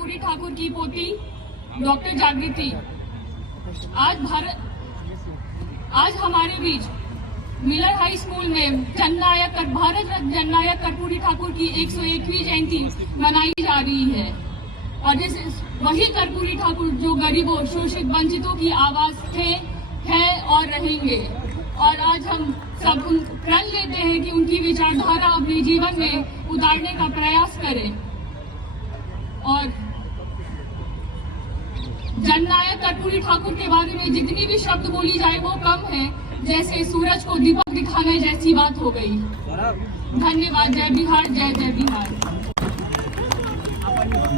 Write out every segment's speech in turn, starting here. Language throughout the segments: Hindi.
कर्पूरी ठाकुर की पोती डॉक्टर जागृति आज हमारे बीच मिलर हाई स्कूल में भारत रत्न जननायक कर्पूरी ठाकुर की 101वीं जयंती मनाई जा रही है। और जैसे वही कर्पूरी ठाकुर जो गरीबों, शोषित, वंचितों की आवाज थे, हैं और रहेंगे। और आज हम सब प्रण लेते हैं कि उनकी विचारधारा अपने जीवन में उतारने का प्रयास करें। और जननायक कर्पूरी ठाकुर के बारे में जितनी भी शब्द बोली जाए वो कम है, जैसे सूरज को दीपक दिखाने जैसी बात हो गई। धन्यवाद। जय बिहार, जय जय बिहार।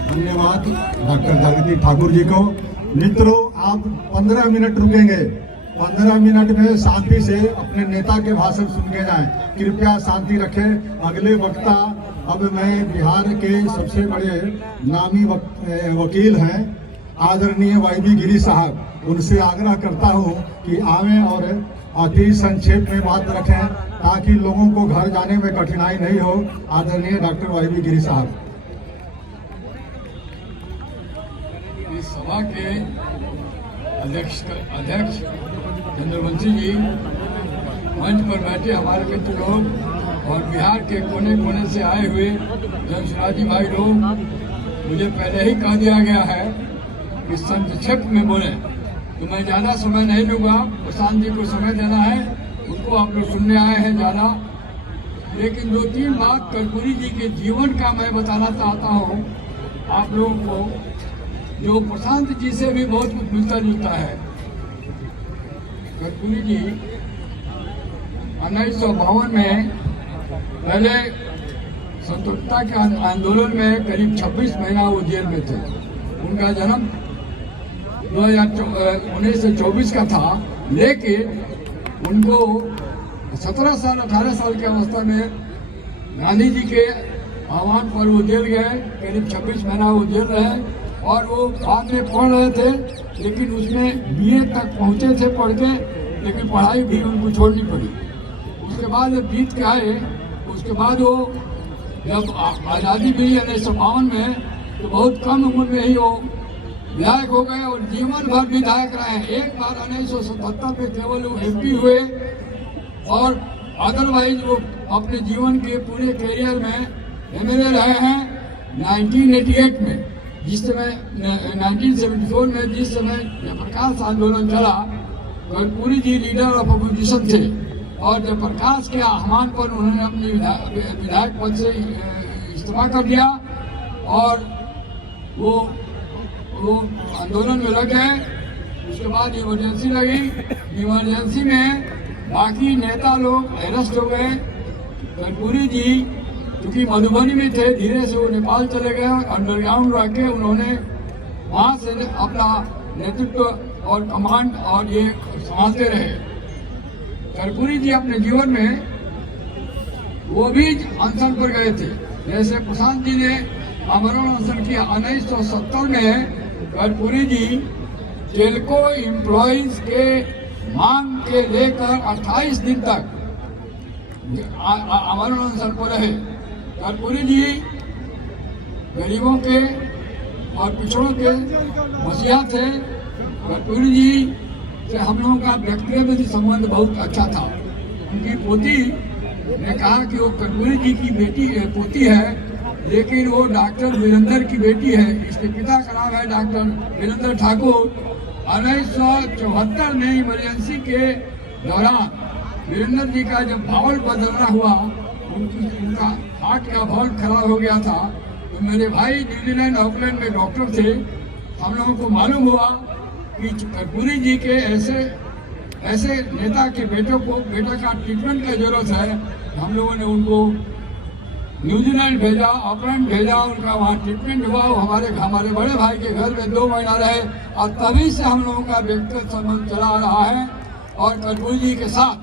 धन्यवाद डॉक्टर जागृति ठाकुर जी को। मित्रों, आप 15 मिनट रुकेंगे। 15 मिनट में शांति से अपने नेता के भाषण सुन के जाएं। कृपया शांति रखें। अगले वक्ता अब मैं बिहार के सबसे बड़े नामी वकील हैं आदरणीय वाईबी गिरी साहब, उनसे आग्रह करता हूं कि आवें और अति संक्षेप में बात रखें ताकि लोगों को घर जाने में कठिनाई नहीं हो। आदरणीय डॉक्टर वाईबी गिरी साहब। इस सभा के अध्यक्ष चंद्रवंशी जी, मंच पर बैठे हमारे मित्र लोग और बिहार के कोने कोने से आए हुए जनसुराजी भाई लोग, मुझे पहले ही कह दिया गया है कि संक्षेप में बोले, तो मैं ज़्यादा समय नहीं लूँगा। प्रशांत जी को समय देना है, उनको आप लोग सुनने आए हैं ज़्यादा। लेकिन 2-3 बात कर्पूरी जी के जीवन का मैं बताना चाहता हूँ आप लोगों को, जो प्रशांत जी से भी बहुत कुछ मिलता जुलता है। कर्पूरी जी 1952 में पहले स्वतंत्रता के आंदोलन में करीब 26 महीना वो जेल में थे। उनका जन्म 1924 का था, लेकिन उनको 17 साल 18 साल की अवस्था में गांधी जी के आह्वान पर वो जेल गए। करीब 26 महीना वो जेल रहे और वो बाद में पढ़ रहे थे, लेकिन उसमें बीए तक पहुंचे थे पढ़ के, लेकिन पढ़ाई भी उनको छोड़नी पड़ी। उसके बाद जब जीत के आए, उसके बाद वो जब आज़ादी मिली 1952 में, तो बहुत कम उम्र में ही वो विधायक हो गए और जीवन भर विधायक रहे। एक बार 1977 में केवल वो एमपी हुए और अदरवाइज वो अपने जीवन के पूरे करियर में एमएलए रहे हैं। 1988 में, जिस समय 1974 में जिस समय जयप्रकाश आंदोलन चला, Karpoori ji leader of opposition थे और जयप्रकाश के आह्वान पर उन्होंने अपनी विधायक पद से इस्तीफा कर दिया और वो आंदोलन में लग गए। उसके बाद इमरजेंसी लगी। इमरजेंसी में बाकी नेता लोग अरेस्ट हो गए। कर्पूरी जी क्योंकि मधुबनी में थे, धीरे से वो नेपाल चले गए। अंडरग्राउंड रह के उन्होंने वहाँ से अपना नेतृत्व और कमांड और ये संभालते रहे। कर्पूरी जी अपने जीवन में वो भी अनशन पर गए थे। जैसे प्रशांत जी ने आमरण अनशन किया 1970 में, कर्पूरी जी टेल्को एम्प्लॉइज के मांग के लेकर 28 दिन तक आमरण अनशन पर रहे। कर्पूरी जी गरीबों के और पिछड़ों के मसीहा थे। कर्पूरी जी से हम लोगों का व्यक्तिगत संबंध बहुत अच्छा था। उनकी पोती ने कहा कि वो कर्पूरी जी की पोती है, लेकिन वो डॉक्टर वीरेंद्र की बेटी है। इसके पिता का नाम है डॉक्टर वीरेंद्र ठाकुर। 1974 में इमरजेंसी के दौरान वीरेंद्र जी का जब भावल बदलना हुआ, उनका हार्ट का भावल खराब हो गया था, तो मेरे भाई न्यूजीलैंड ऑकलैंड में डॉक्टर थे। हम लोगों को मालूम हुआ कि कर्पूरी जी के ऐसे नेता के बेटा का ट्रीटमेंट का जरूरत है। हम लोगों ने उनको न्यूजीलैंड भेजा, ऑकलैंड भेजा, उनका वहाँ ट्रीटमेंट हुआ। हमारे बड़े भाई के घर में 2 महीना रहे और तभी से हम लोगों का व्यक्तिगत संबंध चला आ रहा है और कर्पूरी जी के साथ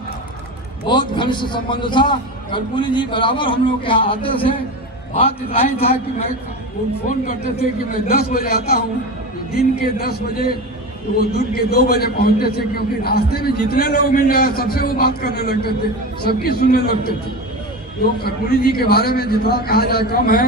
बहुत घनिष्ठ संबंध था। कर्पूरी जी बराबर हम लोग के यहाँ आते थे। बात इतना ही था कि मैं फोन करते थे कि मैं 10 बजे आता हूँ, दिन के 10 बजे, तो वो दिन के 2 बजे पहुँचते थे, क्योंकि रास्ते में जितने लोग मिल रहे सबसे वो बात करने लगते थे, सबकी सुनने लगते थे। तो कर्पूरी जी के बारे में जितना कहा जाए कम है।